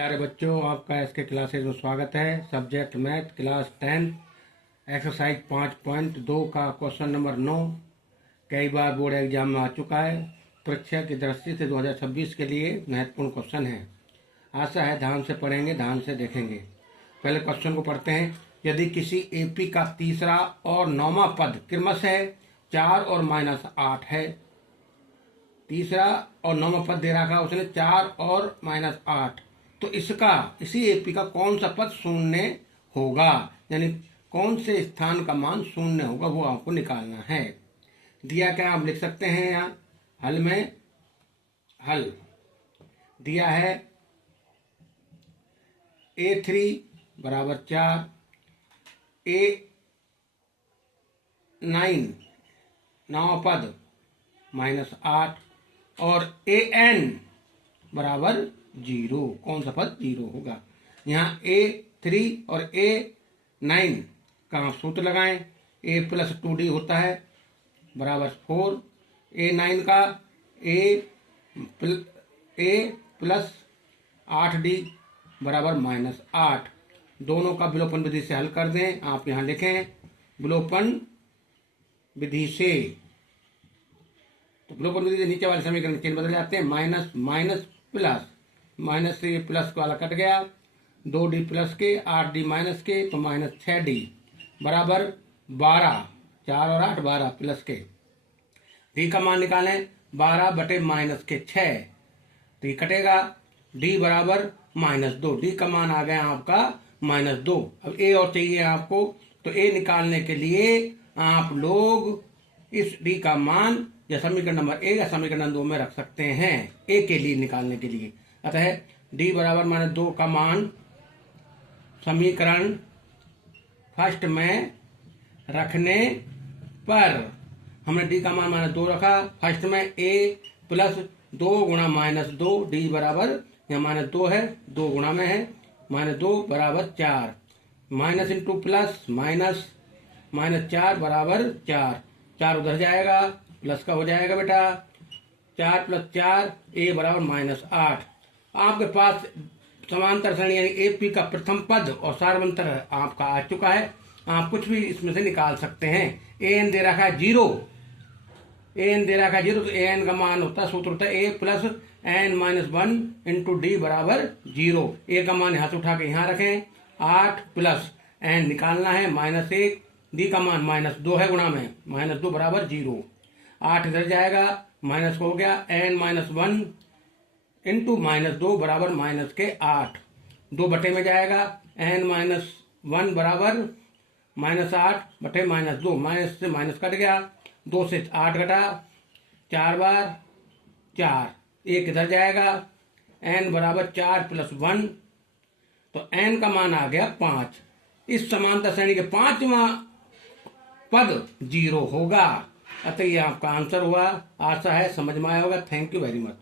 प्यारे बच्चों, आपका एसके क्लासेज में स्वागत है। सब्जेक्ट मैथ, क्लास 10, एक्सरसाइज 5.2 का क्वेश्चन नंबर 9 कई बार बोर्ड एग्जाम में आ चुका है। परीक्षा की दृष्टि से 2026 के लिए महत्वपूर्ण क्वेश्चन है। आशा है ध्यान से पढ़ेंगे, ध्यान से देखेंगे। पहले क्वेश्चन को पढ़ते हैं। यदि किसी एपी का तीसरा और नौवां पद क्रमशः 4 और -8 है, तीसरा और नौवां पद दे रखा उसने 4 और -8, तो इसी एपी का कौन सा पद शून्य होगा, यानी कौन से स्थान का मान शून्य होगा, वो आपको निकालना है। दिया क्या आप लिख सकते हैं यहाँ हल में। हल दिया है A3 बराबर 4, A9 नौ पद -8 और AN बराबर 0। कौन सा पद 0 होगा। यहाँ A3 और A9 का आप सूत्र लगाएं। A + 2D होता है बराबर 4, A9 का A + 8D बराबर -8। दोनों का विलोपन विधि से हल कर दें। आप यहाँ लिखें विलोपन विधि से, तो विलोपन विधि से नीचे वाले समीकरण चिन्ह बदल जाते हैं। माइनस माइनस प्लस, माइनस से प्लस वाला कट गया, 2D प्लस के 8D माइनस के, तो -6D बराबर 12। 4 और 8 12 प्लस के। D का मान निकालें 12 बटे -6, तो ये कटेगा। D बराबर -2, D का मान आ गया आपका -2। अब A और चाहिए आपको, तो A निकालने के लिए आप लोग इस D का मान या समीकरण नंबर 1 या समीकरण 2 में रख सकते हैं A के लिए निकालने के लिए। अतः D बराबर -2 का मान समीकरण फर्स्ट में रखने पर हमने D का मान -2 रखा। फर्स्ट में A + 2 गुणा -2, D बराबर यहाँ -2 है, 2 गुणा में है, -2 बराबर 4, माइनस इंटू प्लस माइनस, -4 बराबर 4, 4 उधर जाएगा, प्लस का हो जाएगा बेटा। 4 + 4 A बराबर -8। आपके पास समांतर श्रेणी यानी एपी का प्रथम पद और सार्वंतर आपका आ चुका है। आप कुछ भी इसमें से निकाल सकते हैं। an दे रखा है 0, an दे रखा है 0, तो an का मान होता है, सूत्र होता है A + n - 1 × D बराबर 0। A का मान यहाँ से उठा के यहाँ रखें, 8 + n निकालना है -1, D का मान -2 है गुणा में, -2 बराबर 0। 8 इधर जाएगा, माइनस हो गया, n - 1 × -2 बराबर -8, 2 बटे में जाएगा, n - 1 बराबर -8 बटे -2, माइनस से माइनस कट गया, 2 से 8 घटा, 4 बार 4, 1 इधर जाएगा, n बराबर 4 + 1, तो n का मान आ गया 5। इस समांतर श्रेणी के 5वां पद 0 होगा। अतः ये आपका आंसर हुआ। आशा है समझ में आया होगा। Thank you very much.